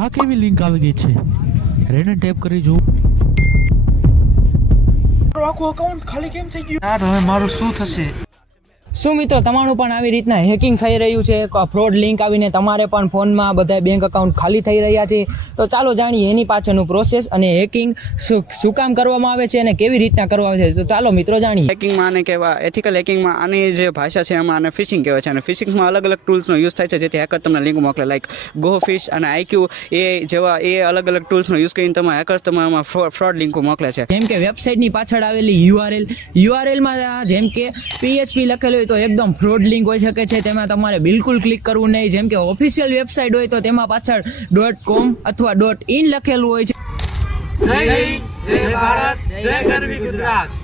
આ કેવી લિંક આવી ગઈ છે? રેને ટેપ કરી જો. આખું અકાઉન્ટ ખાલી કેમ થઈ ગયું યાર? હવે મારું શું થશે? શું મિત્રો તમારું પણ આવી રીતના હેકિંગ થઈ રહ્યું છે? ફ્રોડ લિંક આવીને તમારે પણ ફોનમાં બધા બેંક એકાઉન્ટ ખાલી થઈ રહ્યા છે? તો ચાલો જાણીએ એની પાછળનું પ્રોસેસ અને હેકિંગ શું કામ કરવામાં આવે છે અને કેવી રીતના કરવામાં આવે છે. તો ચાલો મિત્રો જાણીએ. હેકિંગમાં આને કહેવા એથિકલ હેકિંગમાં આની જે ભાષા છે એમાં આને ફિશિંગ કહેવાય છે. અને ફિશિંગમાં અલગ અલગ ટૂલ્સનો યુઝ થાય છે જેથી હેકર તમને લિંક મોકલે, લાઈક GoFish અને IQ એ જેવા એ અલગ અલગ ટૂલ્સનો યુઝ કરીને તમે હેકર્સ તમારામાં ફ્રોડ લિંકો મોકલે છે. જેમ કે વેબસાઇટની પાછળ આવેલી URLમાં જેમ કે PHP લખેલું હોય તો એકદમ ફ્રોડ લિંક હોઈ શકે છે. તેમાં તમારે બિલકુલ ક્લિક કરવું નહીં. જેમ કે ઓફિશિયલ વેબસાઇટ હોય તો તેમાં પાછળ .com અથવા .in લખેલું હોય છે. જય હિન્દ, જય ભારત, જય ગરવી ગુજરાત.